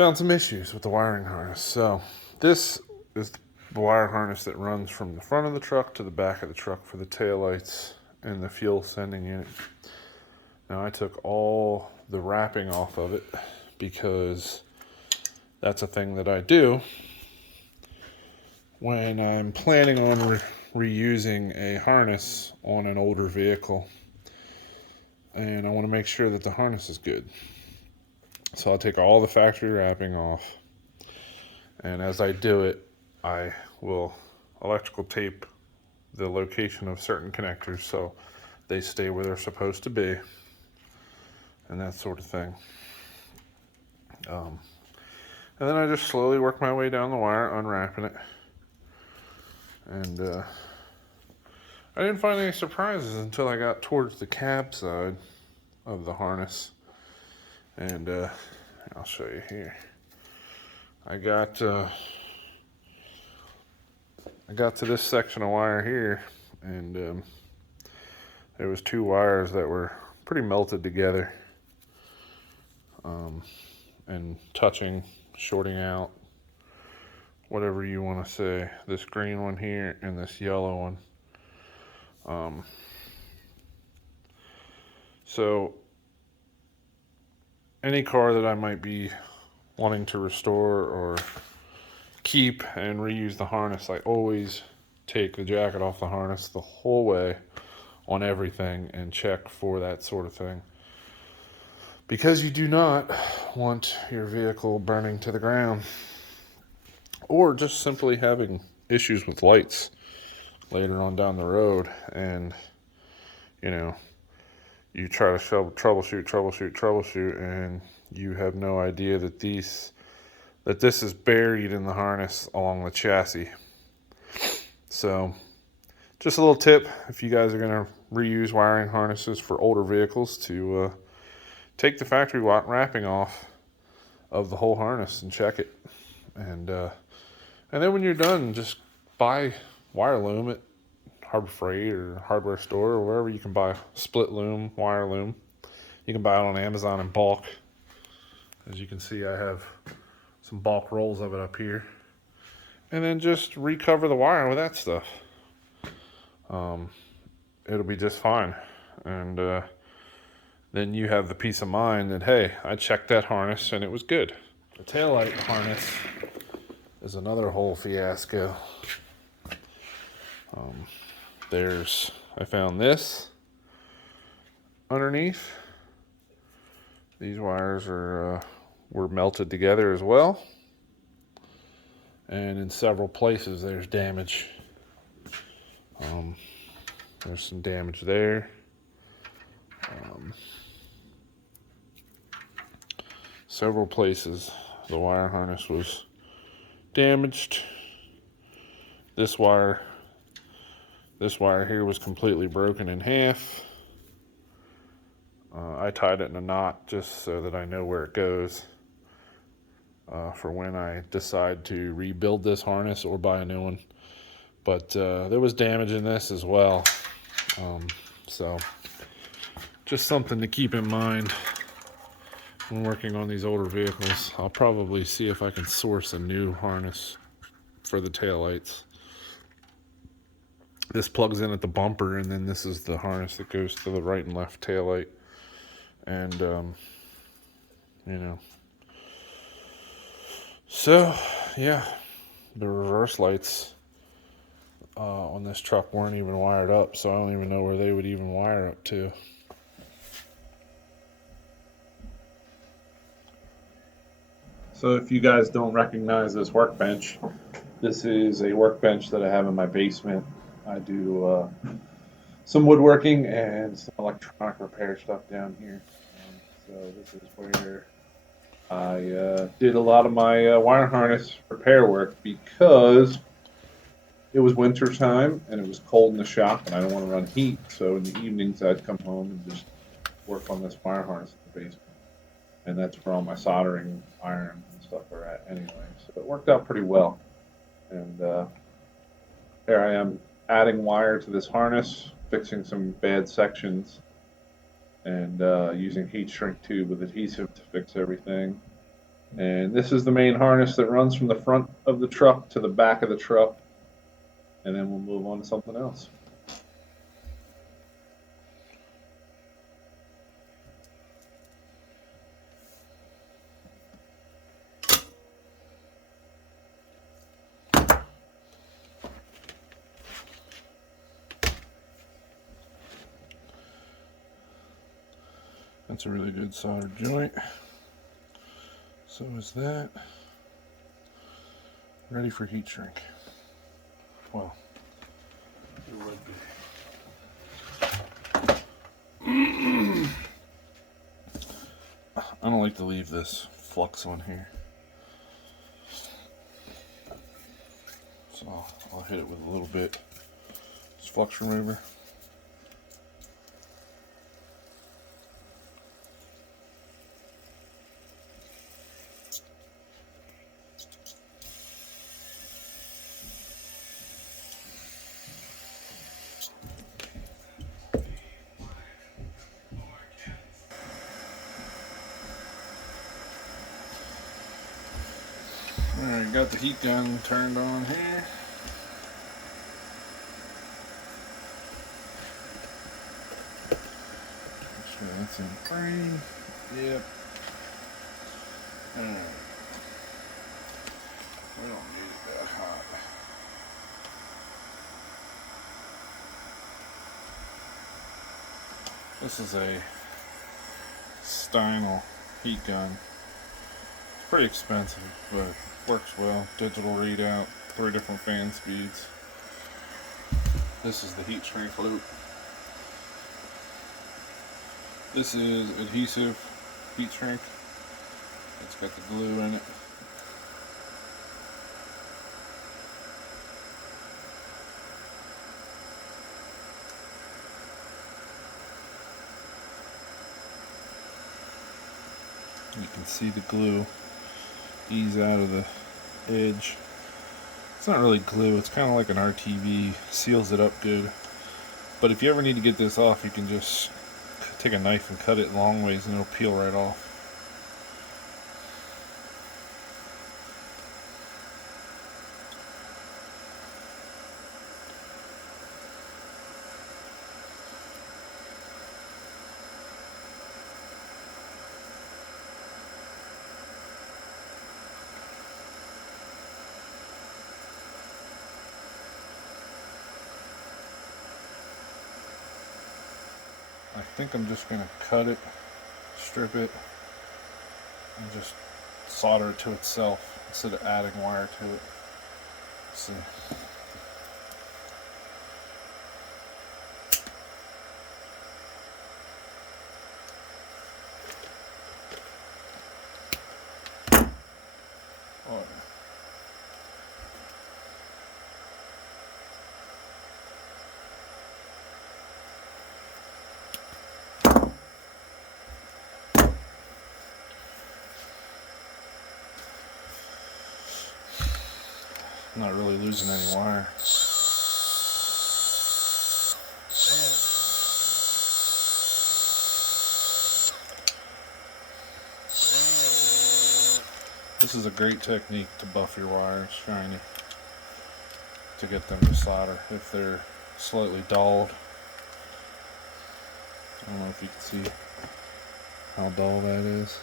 found some issues with the wiring harness. So this is the wire harness that runs from the front of the truck to the back of the truck for the taillights and the fuel sending unit. Now I took all the wrapping off of it because that's a thing that I do when I'm planning on reusing a harness on an older vehicle, and I want to make sure that the harness is good. So I'll take all the factory wrapping off, and as I do it, I will electrical tape the location of certain connectors so they stay where they're supposed to be, and that sort of thing. And then I just slowly work my way down the wire, unwrapping it. And I didn't find any surprises until I got towards the cab side of the harness. And I'll show you here. I got to this section of wire here, and there was two wires that were pretty melted together, and touching, shorting out, whatever you want to say. This green one here and this yellow one. So any car that I might be wanting to restore or keep and reuse the harness, I always take the jacket off the harness the whole way on everything and check for that sort of thing, because you do not want your vehicle burning to the ground or just simply having issues with lights later on down the road, and you try to troubleshoot, and you have no idea that this is buried in the harness along the chassis. So just a little tip, if you guys are going to reuse wiring harnesses for older vehicles, to take the factory wrapping off of the whole harness and check it. And then when you're done, just buy wire loom at Harbor Freight or hardware store or wherever you can buy split loom, wire loom. You can buy it on Amazon in bulk. As you can see, I have some bulk rolls of it up here. And then just recover the wire with that stuff. It'll be just fine. And then you have the peace of mind that, hey, I checked that harness and it was good. The taillight harness is another whole fiasco. I found this underneath. These wires were melted together as well. And in several places there's damage. There's some damage there. Several places the wire harness was damaged. This wire here was completely broken in half. I tied it in a knot just so that I know where it goes for when I decide to rebuild this harness or buy a new one. But there was damage in this as well. So just something to keep in mind when working on these older vehicles. I'll probably see if I can source a new harness for the taillights. This plugs in at the bumper, and then this is the harness that goes to the right and left taillight. And, so, yeah, the reverse lights on this truck weren't even wired up, so I don't even know where they would even wire up to. So if you guys don't recognize this workbench, this is a workbench that I have in my basement. I do some woodworking and some electronic repair stuff down here. So this is where I did a lot of my wire harness repair work, because it was winter time and it was cold in the shop and I don't want to run heat. So in the evenings I'd come home and just work on this wire harness in the basement. And that's where all my soldering iron and stuff are at anyway. So it worked out pretty well. And there I am, adding wire to this harness, fixing some bad sections, and using heat shrink tube with adhesive to fix everything. And this is the main harness that runs from the front of the truck to the back of the truck. And then we'll move on to something else. That's a really good soldered joint. So is that. Ready for heat shrink. Well, it would be. I don't like to leave this flux on here. So I'll hit it with a little bit. It's flux remover. Alright, got the heat gun turned on here. Make sure that's in frame. Yep. Alright. We don't need it that hot. This is a Steinel heat gun. It's pretty expensive, but works well. Digital readout, 3 different fan speeds. This is the heat shrink loop. This is adhesive heat shrink. It's got the glue in it. You can see the glue ease out of the edge. It's not really glue, it's kind of like an RTV, seals it up good. But if you ever need to get this off, you can just take a knife and cut it long ways and it'll peel right off. I think I'm just going to cut it, strip it, and just solder it to itself instead of adding wire to it. Let's see. Oh, yeah. I'm not really losing any wire. This is a great technique to buff your wires shiny, to get them to solder if they're slightly dulled. I don't know if you can see how dull that is.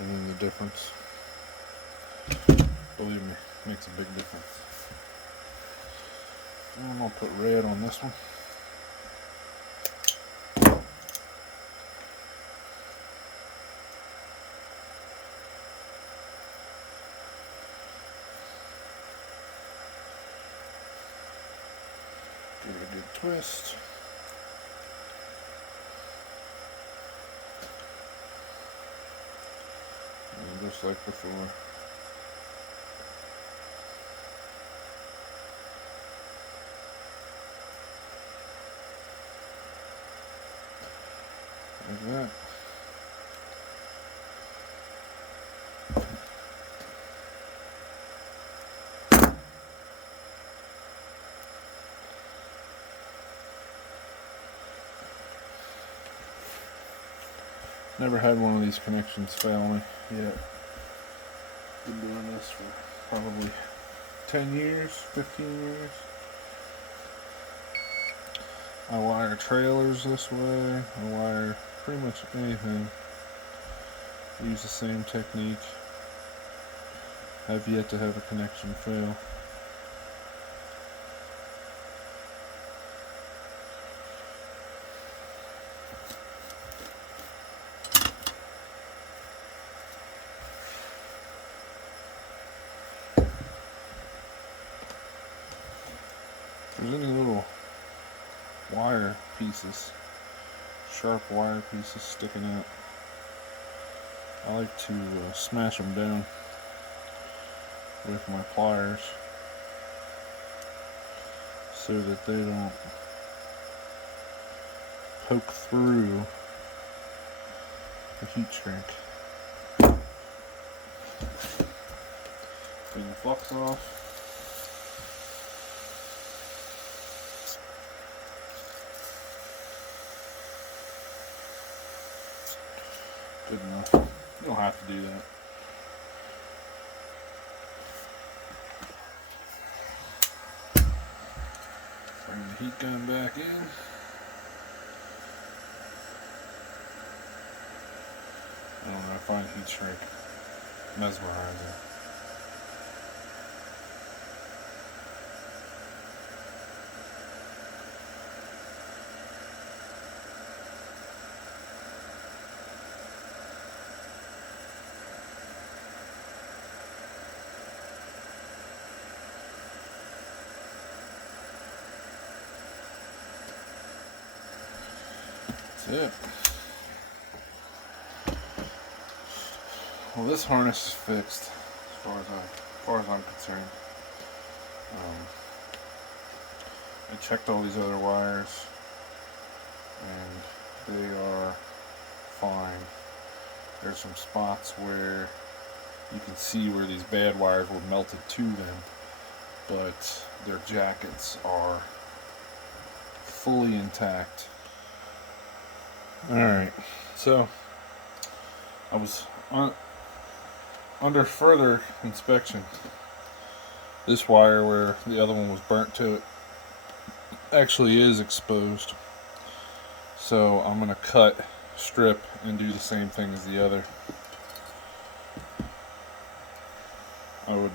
And then the difference, believe me, makes a big difference. And I'm going to put red on this one. Give it a good twist. And just like before. Like that. Never had one of these connections fail me yet. Been doing this for probably 10 years, 15 years. I wire trailers this way. I wire pretty much anything. Use the same technique. Have yet to have a connection fail. If there's any little wire pieces, sharp wire pieces sticking out, I like to smash them down with my pliers so that they don't poke through the heat shrink. Clean the flux off. Good enough. You don't have to do that. Bring the heat gun back in. I don't know, I find heat shrink mesmerizing. That's it. Well, this harness is fixed as far as I'm concerned. I checked all these other wires and they are fine. There's some spots where you can see where these bad wires were melted to them, but their jackets are fully intact. Alright, so I was under further inspection. This wire where the other one was burnt to it actually is exposed. So I'm going to cut, strip, and do the same thing as the other. I would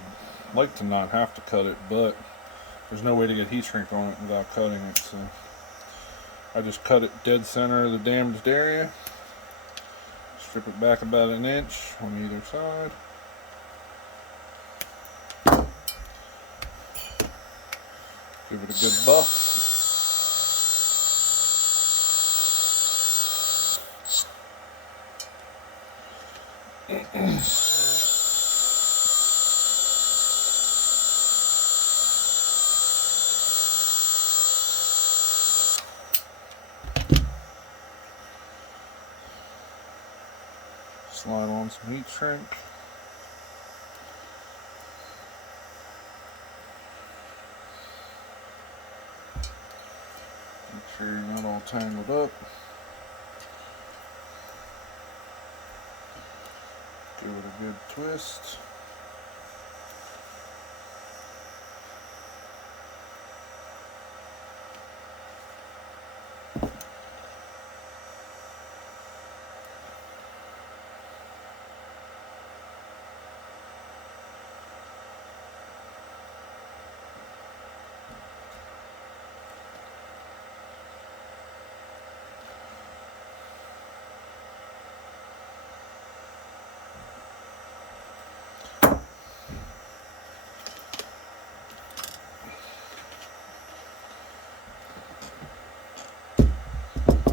like to not have to cut it, but there's no way to get heat shrink on it without cutting it, so I just cut it dead center of the damaged area, strip it back about an inch on either side. Give it a good buff. Slide on some heat shrink. Make sure you're not all tangled up. Give it a good twist.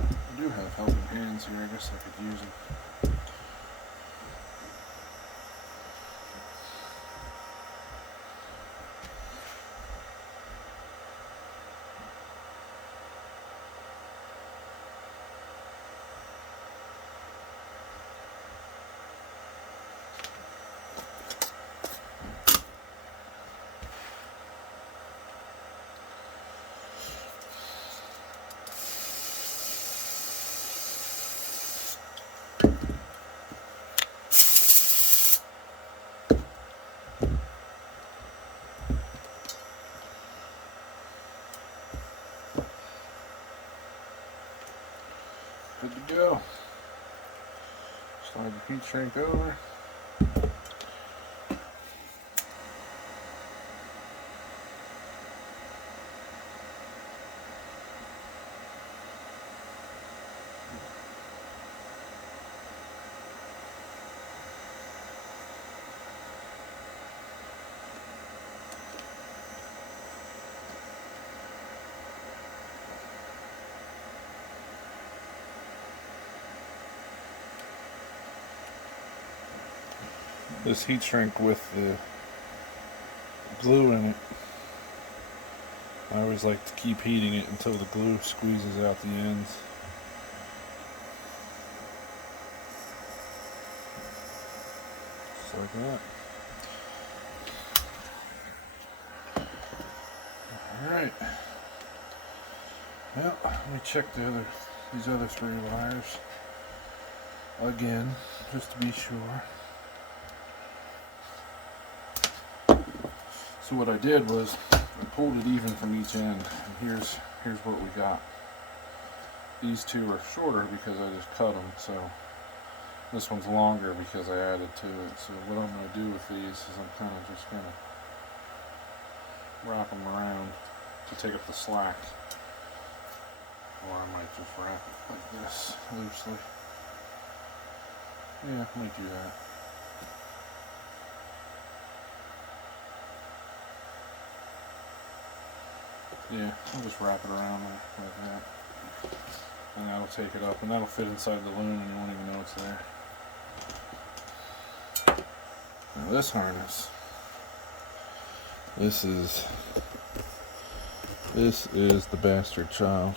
I do have helping hands here, I guess I could use them. go. Slide the heat shrink over. This heat shrink with the glue in it, I always like to keep heating it until the glue squeezes out the ends. Just like that. Alright. Well, let me check these other 3 wires again, just to be sure. So what I did was I pulled it even from each end, and here's what we got. These 2 are shorter because I just cut them, so this one's longer because I added to it. So what I'm going to do with these is I'm kind of just going to wrap them around to take up the slack, or I might just wrap it like this loosely. Yeah, I might do that. Yeah, I'll just wrap it around like that, and that'll take it up, and that'll fit inside the loom, and you won't even know it's there. Now this harness, this is the bastard child.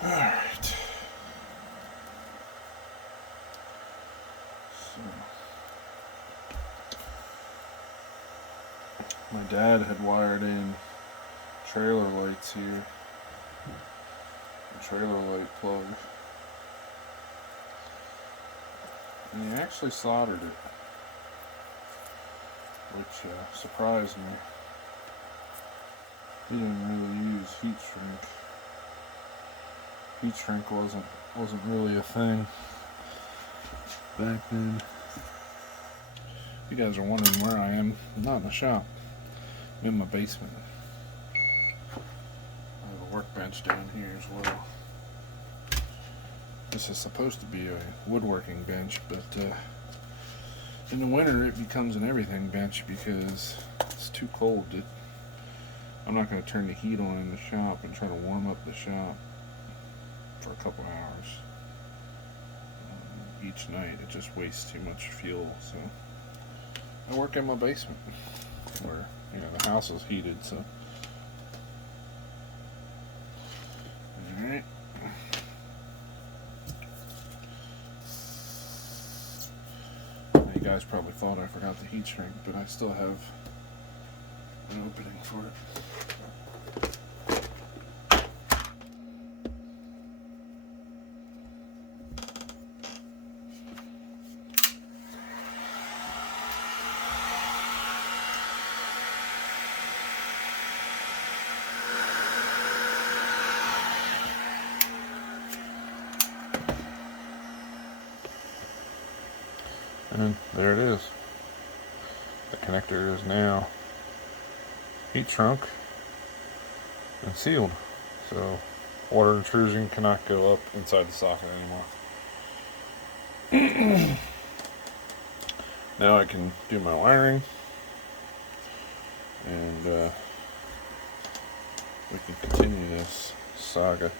Alright. So, my dad had wired in trailer lights here. A trailer light plug. And he actually soldered it, which surprised me. He didn't really use heat shrink. Heat shrink wasn't really a thing back then. If you guys are wondering where I am, I'm not in the shop. I'm in my basement. I have a workbench down here as well. This is supposed to be a woodworking bench, but in the winter it becomes an everything bench because it's too cold. I'm not going to turn the heat on in the shop and try to warm up the shop for a couple hours each night. It just wastes too much fuel. So I work in my basement where the house is heated. So all right. You guys probably thought I forgot the heat shrink, but I still have an opening for it. And there it is. The connector is now heat shrunk and sealed, so water intrusion cannot go up inside the socket anymore. Now I can do my wiring, and we can continue this saga.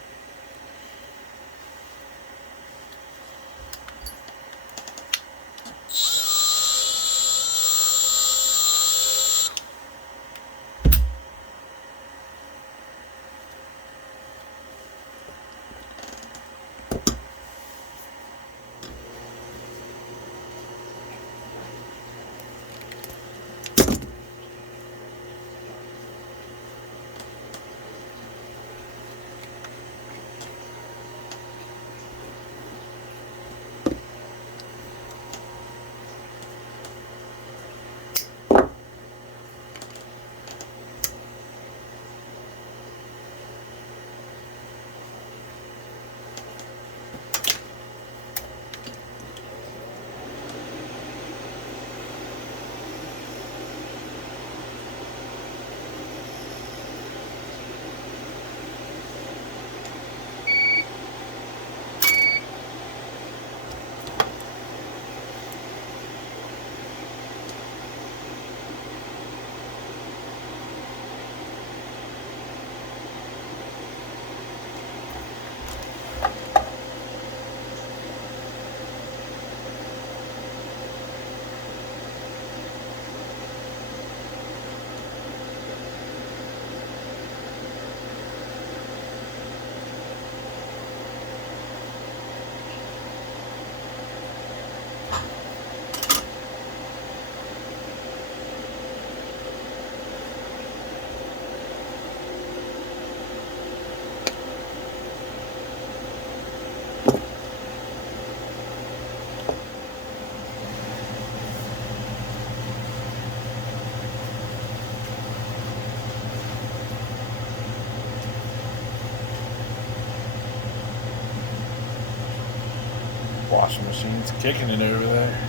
Washing machine's kicking it over there.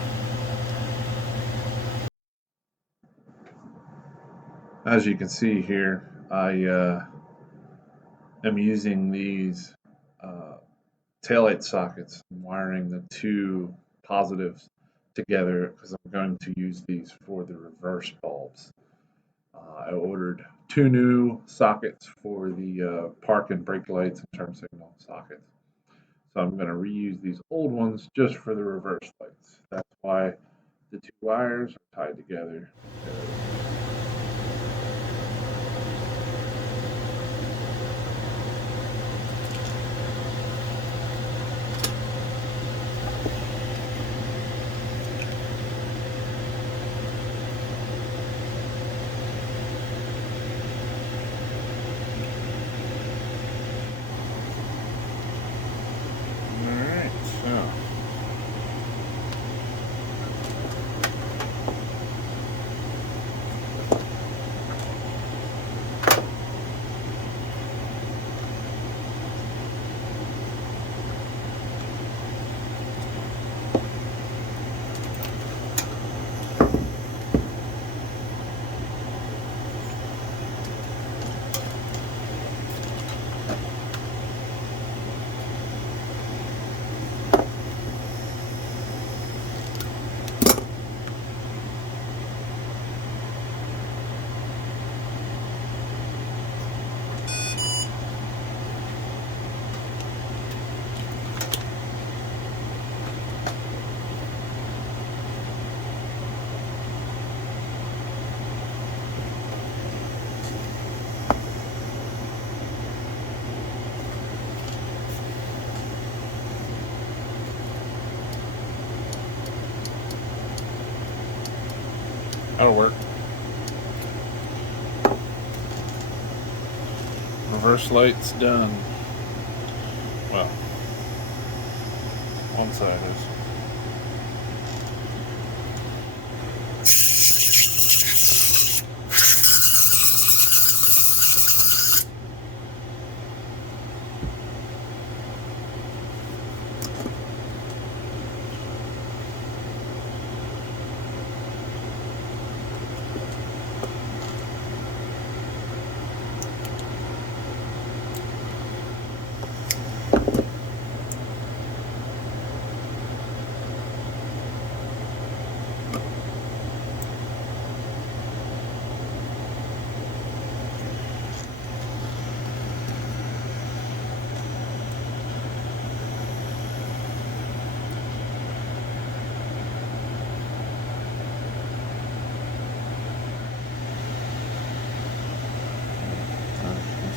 As you can see here, I am using these uh, taillight sockets and wiring the two positives together because I'm going to use these for the reverse bulbs. I ordered two new sockets for the park and brake lights and turn signal sockets. So I'm going to reuse these old ones just for the reverse lights. That's why the two wires are tied together. Alright, so. That'll work. Reverse light's done. Well, one side is.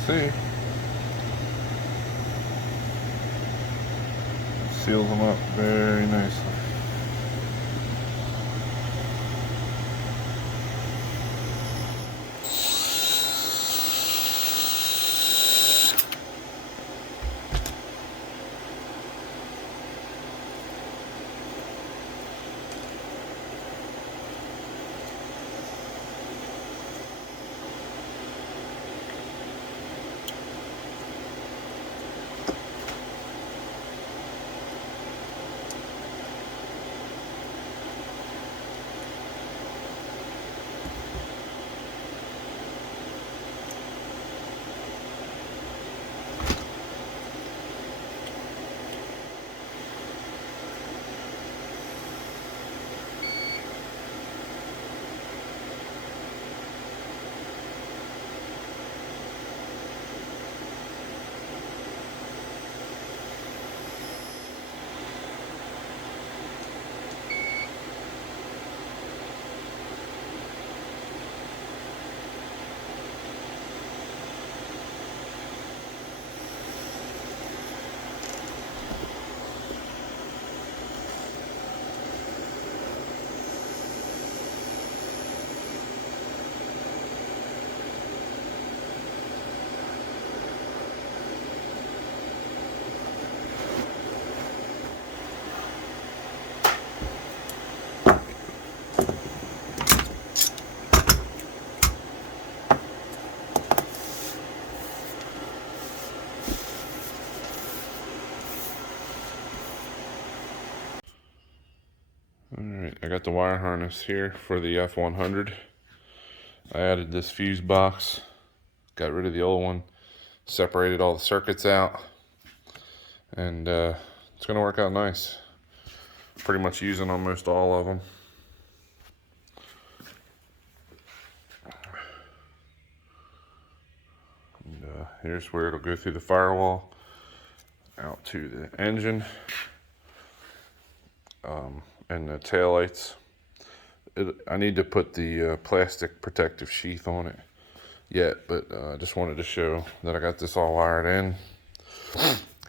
See, seals them up very nicely. Alright, I got the wire harness here for the F100. I added this fuse box, got rid of the old one, separated all the circuits out, and it's going to work out nice. Pretty much using almost all of them. And, here's where it'll go through the firewall, out to the engine, and the taillights. I need to put the plastic protective sheath on it yet, but I just wanted to show that I got this all wired in.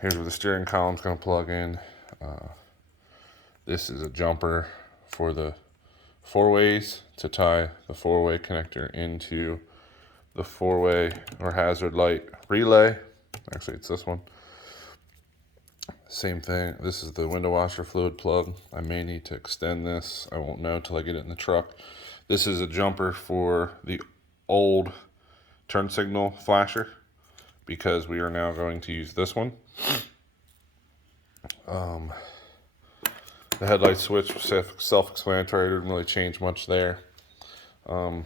Here's where the steering column's going to plug in. This is a jumper for the four-ways to tie the four-way connector into the four-way or hazard light relay. Actually, it's this one. Same thing. This is the window washer fluid plug. I may need to extend this. I won't know until I get it in the truck. This is a jumper for the old turn signal flasher, because we are now going to use this one. The headlight switch was self-explanatory. Didn't really change much there. All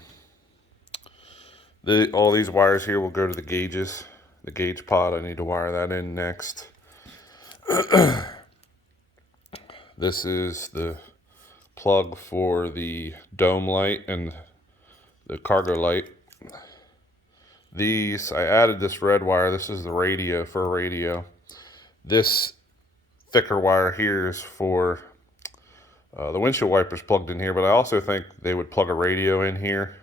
these wires here will go to the gauges. The gauge pod, I need to wire that in next. This is the plug for the dome light and the cargo light. These, I added this red wire. This is the radio, for a radio. This thicker wire here is for the windshield wipers plugged in here, but I also think they would plug a radio in here.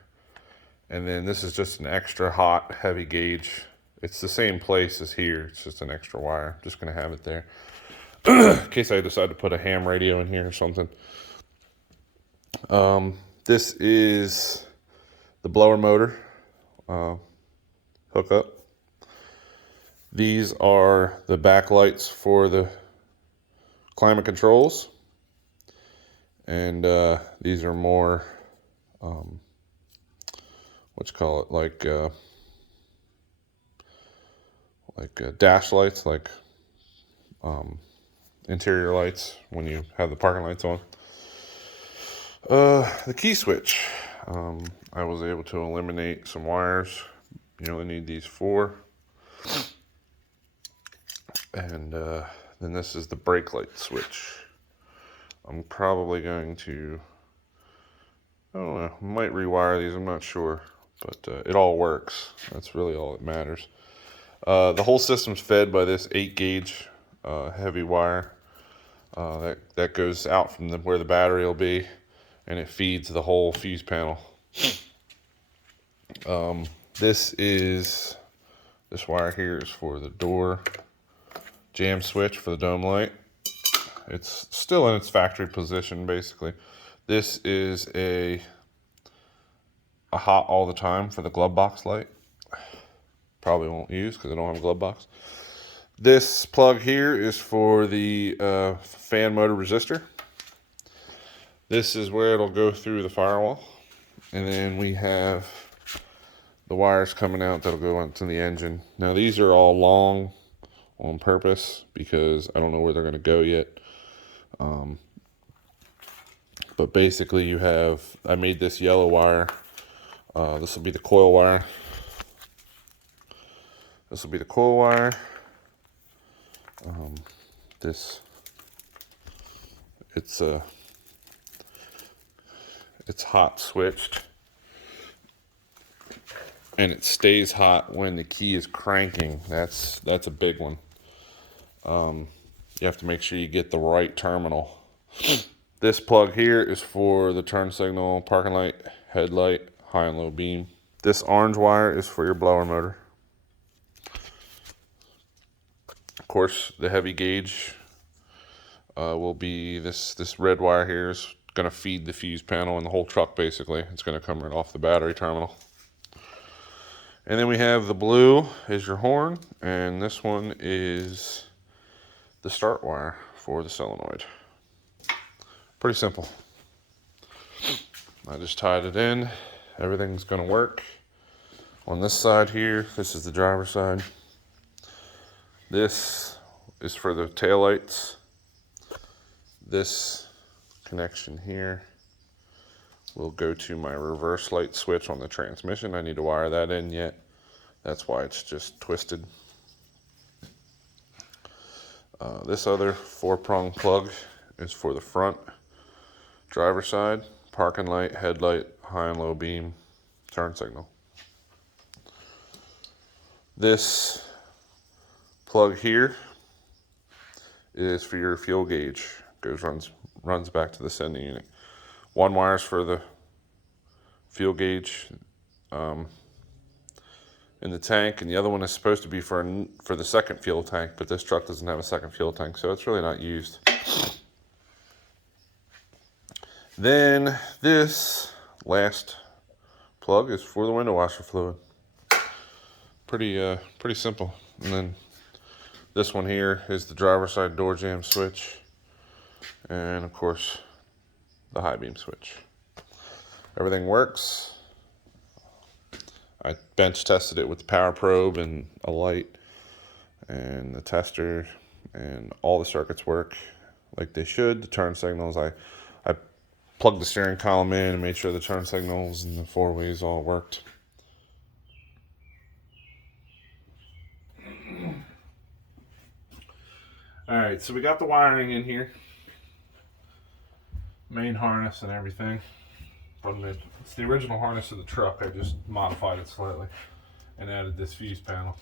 And then this is just an extra hot, heavy gauge. It's the same place as here. It's just an extra wire. I'm just going to have it there in case I decide to put a ham radio in here or something. This is the blower motor hookup. These are the backlights for the climate controls. And these are more, dash lights, like interior lights when you have the parking lights on. The key switch, I was able to eliminate some wires. You only need these 4. And then this is the brake light switch. I'm probably going to, I don't know, might rewire these, I'm not sure. But it all works. That's really all that matters. The whole system's fed by this 8-gauge heavy wire that goes out from where the battery will be, and it feeds the whole fuse panel. This wire here is for the door jam switch for the dome light. It's still in its factory position, basically. This is a hot all the time for the glove box light. Probably won't use because I don't have a glove box. This plug here is for the fan motor resistor. This is where it'll go through the firewall. And then we have the wires coming out that'll go into the engine. Now these are all long on purpose because I don't know where they're going to go yet. But basically you have, I made this yellow wire. This will be the coil wire. This will be the coil wire. It's hot switched, and it stays hot when the key is cranking. That's a big one. You have to make sure you get the right terminal. This plug here is for the turn signal, parking light, headlight, high and low beam. This orange wire is for your blower motor. Of course, the heavy gauge will be this red wire here is going to feed the fuse panel and the whole truck, basically. It's going to come right off the battery terminal. And then we have the blue is your horn, and this one is the start wire for the solenoid. Pretty simple. I just tied it in. Everything's going to work. On this side here, this is the driver's side. This is for the taillights. This connection here will go to my reverse light switch on the transmission. I need to wire that in yet. That's why it's just twisted. This other 4-prong plug is for the front driver side, parking light, headlight, high and low beam, turn signal. This plug here is for your fuel gauge. Runs back to the sending unit. One wire's for the fuel gauge in the tank, and the other one is supposed to be for the second fuel tank, but this truck doesn't have a second fuel tank, so it's really not used. Then this last plug is for the window washer fluid. Pretty simple. And then this one here is the driver's side door jamb switch, and of course the high beam switch. Everything works. I bench tested it with the power probe and a light and the tester, and all the circuits work like they should. The turn signals, I plugged the steering column in and made sure the turn signals and the 4-ways all worked. Alright, so we got the wiring in here. Main harness and everything. It's the original harness of the truck. I just modified it slightly and added this fuse panel.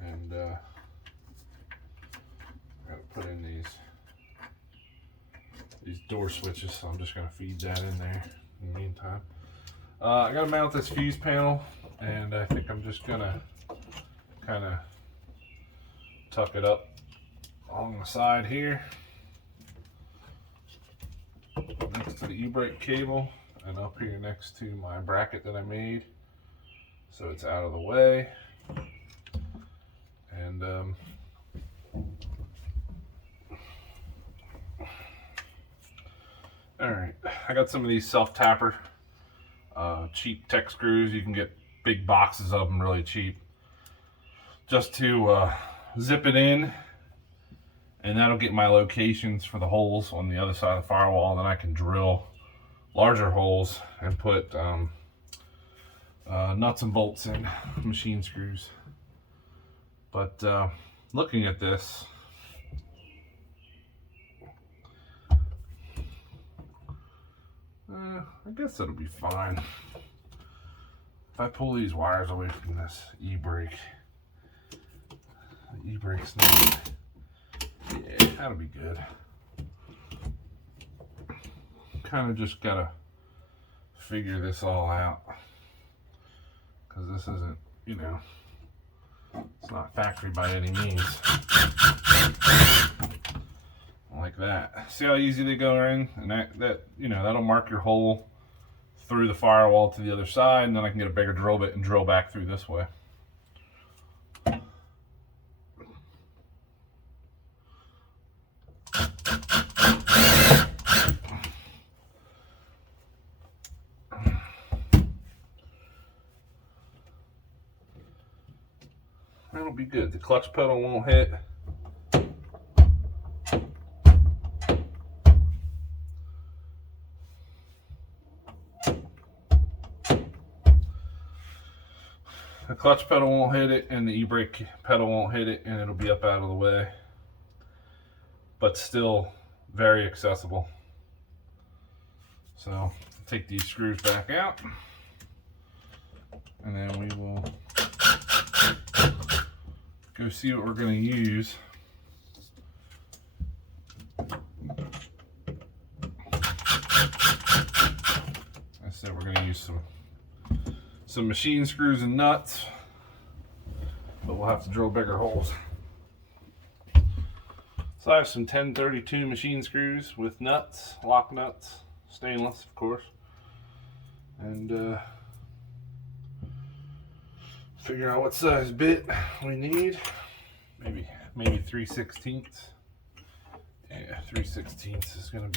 And I gotta put in these door switches, so I'm just gonna feed that in there in the meantime. I gotta mount this fuse panel, and I think I'm just gonna kind of tuck it up along the side here next to the e-brake cable, and up here next to my bracket that I made, so it's out of the way. And all right, I got some of these self-tapper cheap tech screws. You can get big boxes of them really cheap, just to zip it in, and that'll get my locations for the holes on the other side of the firewall. Then I can drill larger holes and put nuts and bolts in, machine screws. But looking at this, I guess it'll be fine. If I pull these wires away from this e-brake, the e-brake's not, yeah, that'll be good. Kind of just gotta figure this all out, because this isn't, you know, it's not factory by any means. Like that. See how easy they go in? And that you know, that'll mark your hole through the firewall to the other side, and then I can get a bigger drill bit and drill back through this way. That'll be good. The clutch pedal won't hit. The clutch pedal won't hit it, and the e-brake pedal won't hit it, and it'll be up out of the way. But still very accessible. So take these screws back out, and then we will go see what we're going to use. I said we're going to use some machine screws and nuts, but we'll have to drill bigger holes. So I have some 1032 machine screws with nuts, lock nuts, stainless of course, and figure out what size bit we need. Maybe 3/16. Yeah, 3/16 is gonna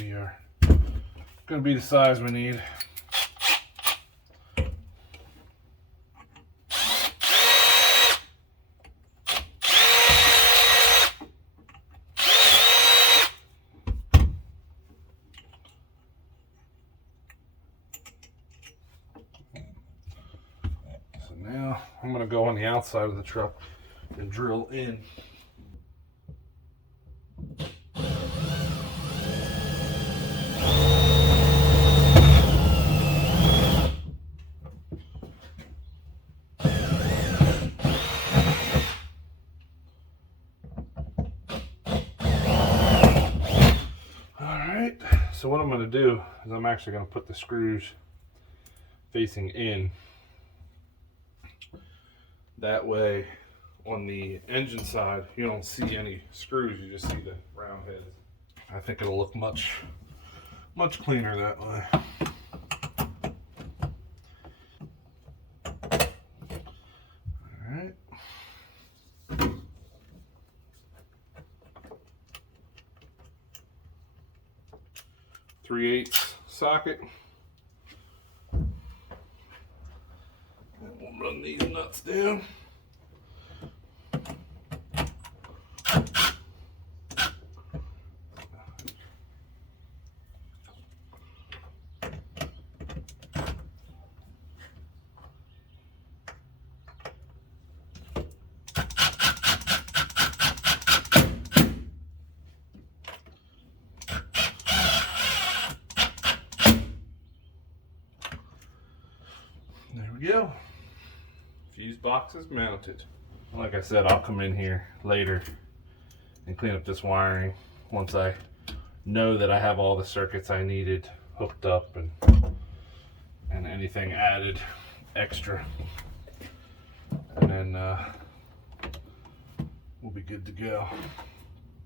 be the size we need. Now I'm going to go on the outside of the truck and drill in. Alright, so what I'm going to do is I'm actually going to put the screws facing in. That way, on the engine side, you don't see any screws, you just see the round heads. I think it'll look much cleaner that way. Alright. 3/8 socket. And we'll run these nuts down. There we go. Fuse box is mounted. Like I said, I'll come in here later and clean up this wiring once I know that I have all the circuits I needed hooked up and anything added extra. And then we'll be good to go.